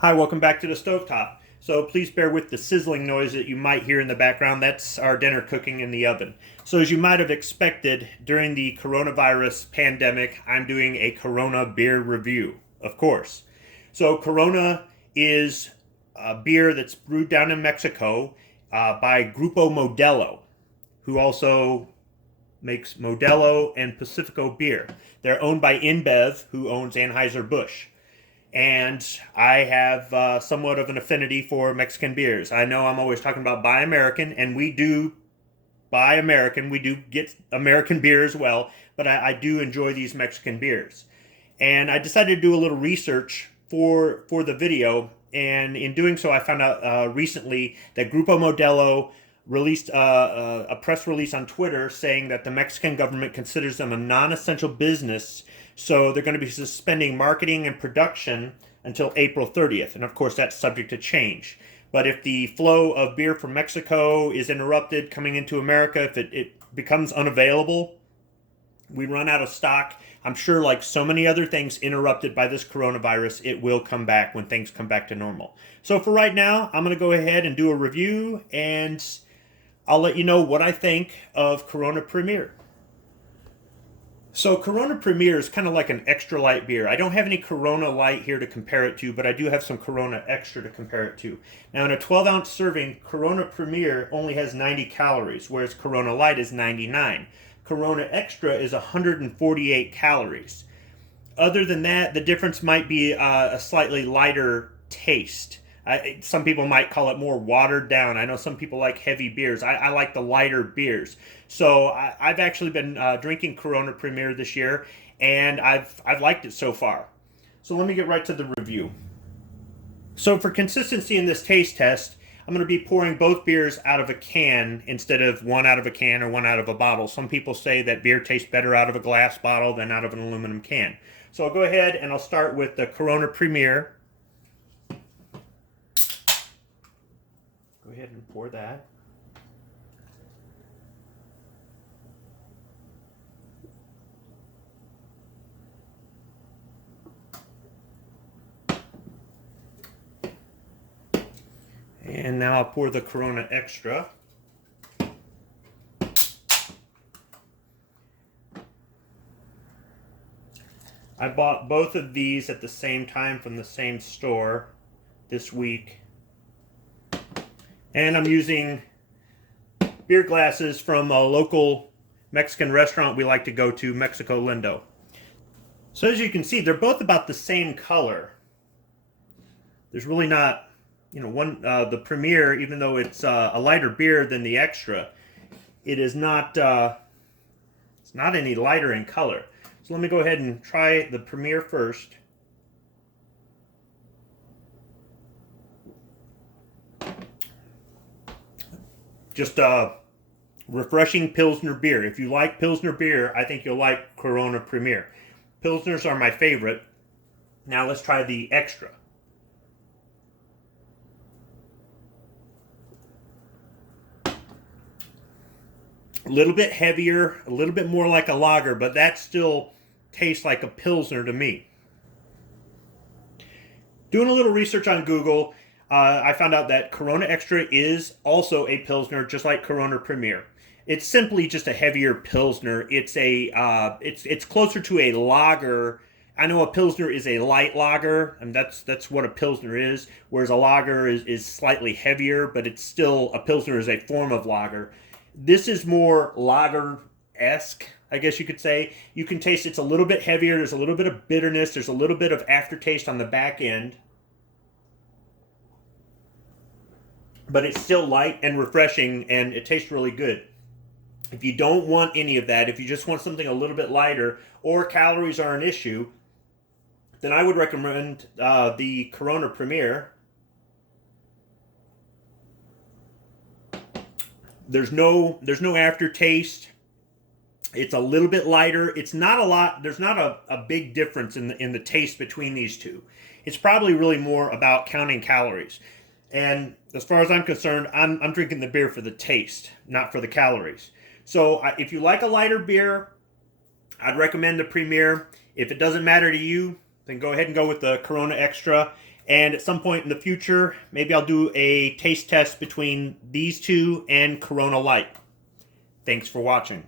Hi, welcome back to the stovetop. So please bear with the sizzling noise that you might hear in the background. That's our dinner cooking in the oven. So as you might have expected, during the coronavirus pandemic, I'm doing a Corona beer review, of course. So Corona is a beer that's brewed down in Mexico by Grupo Modelo, who also makes Modelo and Pacifico beer. They're owned by InBev, who owns Anheuser-Busch. And I have somewhat of an affinity for Mexican beers. I know I'm always talking about buy American, and we do buy American. We do get American beer as well, but I do enjoy these Mexican beers. And I decided to do a little research for the video, and in doing so, I found out recently that Grupo Modelo released a press release on Twitter saying that the Mexican government considers them a non-essential business, so they're going to be suspending marketing and production until April 30th. And of course, that's subject to change. But if the flow of beer from Mexico is interrupted coming into America, if it becomes unavailable, we run out of stock. I'm sure, like so many other things interrupted by this coronavirus, it will come back when things come back to normal. So for right now, I'm going to go ahead and do a review, and I'll let you know what I think of Corona Premier. So Corona Premier is kind of like an extra light beer. I don't have any Corona Light here to compare it to, but I do have some Corona Extra to compare it to. Now in a 12-ounce serving, Corona Premier only has 90 calories, whereas Corona Light is 99. Corona Extra is 148 calories. Other than that, the difference might be a slightly lighter taste. Some people might call it more watered down. I know some people like heavy beers. I like the lighter beers. So I've actually been drinking Corona Premier this year, and I've liked it so far. So let me get right to the review. So for consistency in this taste test, I'm going to be pouring both beers out of a can instead of one out of a can or one out of a bottle. Some people say that beer tastes better out of a glass bottle than out of an aluminum can. So I'll go ahead and I'll start with the Corona Premier. Go ahead and pour that. And now I'll pour the Corona Extra. I bought both of these at the same time from the same store this week. And I'm using beer glasses from a local Mexican restaurant we like to go to, Mexico Lindo. So as you can see, they're both about the same color. There's really not, the Premier, even though it's a lighter beer than the Extra, it is not, it's not any lighter in color. So let me go ahead and try the Premier first. Just a refreshing Pilsner beer. If you like Pilsner beer, I think you'll like Corona Premier. Pilsners are my favorite. Now let's try the Extra. A little bit heavier, a little bit more like a lager, but that still tastes like a Pilsner to me. Doing a little research on Google, I found out that Corona Extra is also a Pilsner, just like Corona Premier. It's simply just a heavier Pilsner. It's closer to a lager. I know a Pilsner is a light lager, and that's what a Pilsner is, whereas a lager is slightly heavier, but it's still, a Pilsner is a form of lager. This is more lager-esque, I guess you could say. You can taste it's a little bit heavier. There's a little bit of bitterness. There's a little bit of aftertaste on the back end. But it's still light and refreshing, and it tastes really good. If you don't want any of that, if you just want something a little bit lighter, or calories are an issue, then I would recommend the Corona Premier. There's no aftertaste. It's a little bit lighter. It's not a lot. There's not a big difference in the taste between these two. It's probably really more about counting calories. And as far as I'm concerned, I'm drinking the beer for the taste, not for the calories. So if you like a lighter beer, I'd recommend the Premier. If it doesn't matter to you, then go ahead and go with the Corona Extra. And at some point in the future, maybe I'll do a taste test between these two and Corona Light. Thanks for watching.